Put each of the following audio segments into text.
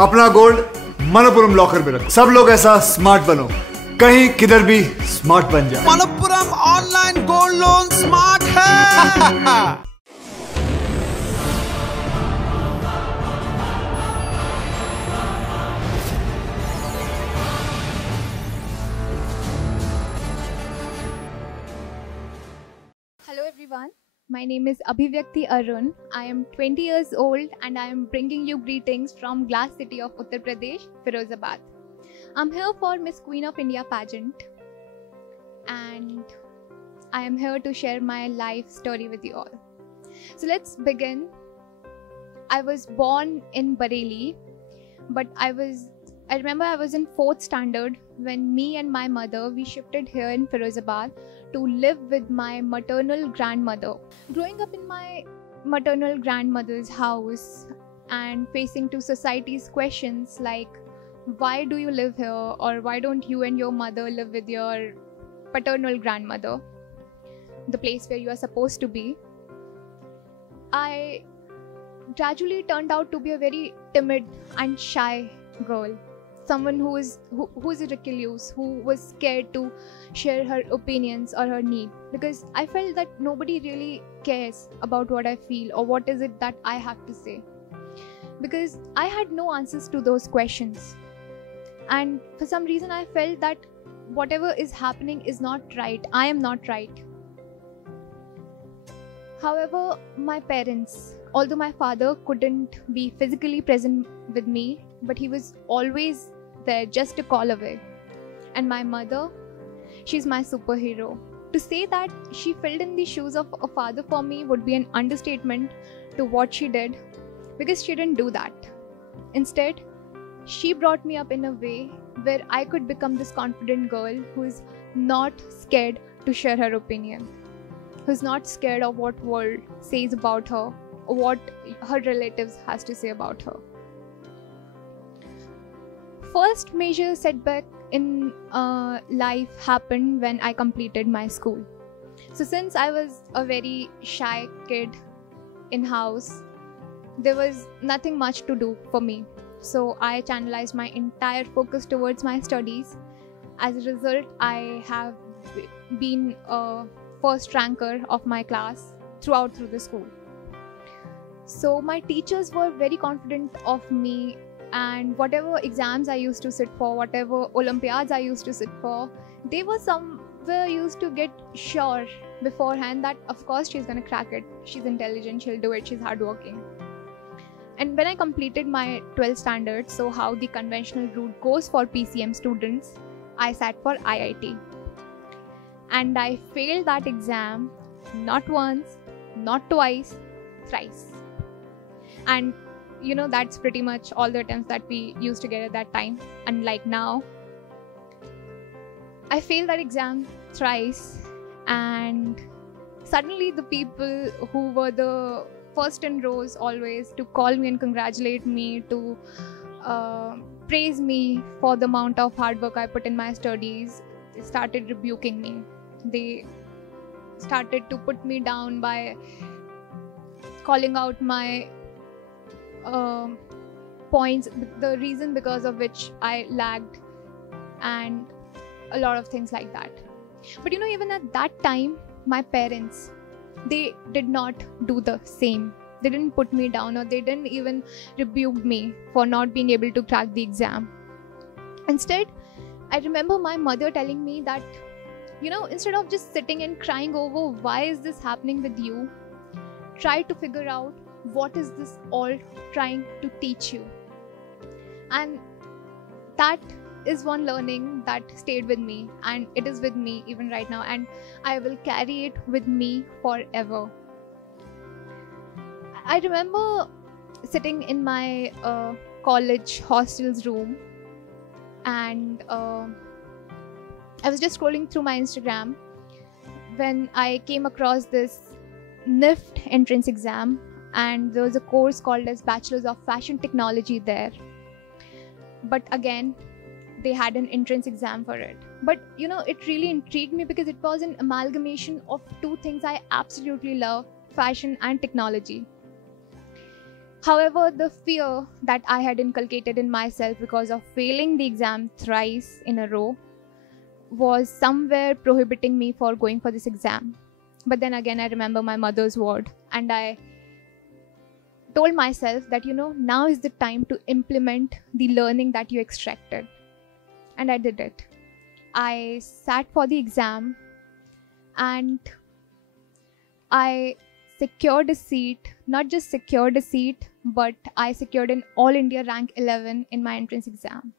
अपना gold Manappuram locker में रख। सब लोग ऐसा स्मार्ट बनो, कहीं किधर भी स्मार्ट बन जाए। Manappuram online gold loan smart है। Hello everyone, my name is ABHIVYAKTI ARUN. I am 20 years old and I am bringing you greetings from Glass City of Uttar Pradesh, Firozabad. I'm here for Miss Queen of India pageant and I am here to share my life story with you all. So let's begin. I was born in Bareilly, but I remember I was in 4th standard when me and my mother, we shifted here in Firozabad to live with my maternal grandmother. Growing up in my maternal grandmother's house and facing to society's questions like, why do you live here, or why don't you and your mother live with your paternal grandmother, the place where you are supposed to be, I gradually turned out to be a very timid and shy girl. Someone who is a recluse, who was scared to share her opinions or her need, because I felt that nobody really cares about what I feel or what is it that I have to say, because I had no answers to those questions. And for some reason I felt that whatever is happening is not right. I am not right. However, my parents, although my father couldn't be physically present with me, but he was always there just a call away. And my mother, she's my superhero. To say that she filled in the shoes of a father for me would be an understatement to what she did, because she didn't do that. Instead, she brought me up in a way where I could become this confident girl who is not scared to share her opinion, who's not scared of what world says about her or what her relatives has to say about her. First major setback in life happened when I completed my school. So since I was a very shy kid in house, there was nothing much to do for me. So I channelized my entire focus towards my studies. As a result, I have been a first ranker of my class through the school. So my teachers were very confident of me, and whatever exams I used to sit for, whatever Olympiads I used to sit for, they were somewhere used to get sure beforehand that of course she's gonna crack it, she's intelligent, she'll do it, she's hardworking. And when I completed my 12th standard, so how the conventional route goes for PCM students, I sat for IIT. And I failed that exam not once, not twice, thrice. And you know, that's pretty much all the attempts that we used to get at that time. Unlike now, I failed that exam thrice, and suddenly the people who were the first in rows always to call me and congratulate me, to praise me for the amount of hard work I put in my studies, they started rebuking me. They started to put me down by calling out my points, the reason because of which I lagged, and a lot of things like that. But you know, even at that time, my parents, they did not do the same. They didn't put me down, or they didn't even rebuke me for not being able to crack the exam. Instead, I remember my mother telling me that, you know, instead of just sitting and crying over why is this happening with you, try to figure out what is this all trying to teach you. And that is one learning that stayed with me, and it is with me even right now, and I will carry it with me forever. I remember sitting in my college hostel's room, and I was just scrolling through my Instagram when I came across this NIFT entrance exam, and there was a course called as Bachelor's of Fashion Technology there. But again, they had an entrance exam for it. But you know, it really intrigued me because it was an amalgamation of two things I absolutely love, fashion and technology. However, the fear that I had inculcated in myself because of failing the exam thrice in a row was somewhere prohibiting me for going for this exam. But then again, I remember my mother's word, and I told myself that, now is the time to implement the learning that you extracted. And I did it. I sat for the exam and I secured a seat, not just secured a seat, but I secured an All India rank 11 in my entrance exam.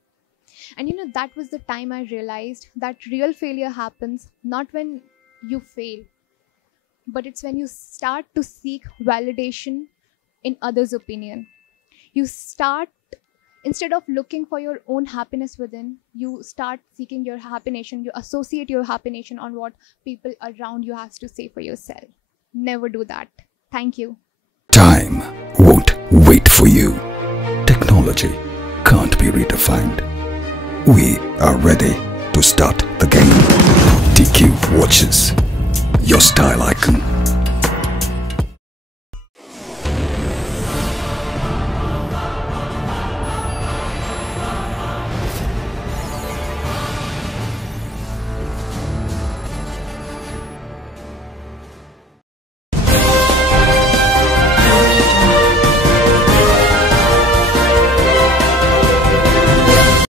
And that was the time I realized that real failure happens not when you fail, but it's when you start to seek validation in others' opinion. You start, instead of looking for your own happiness within, you start seeking your happiness. You associate your happiness on what people around you has to say for yourself. Never do that. Thank you. Time won't wait for you. Technology can't be redefined. We are ready to start the game. DQ watches, your style icon.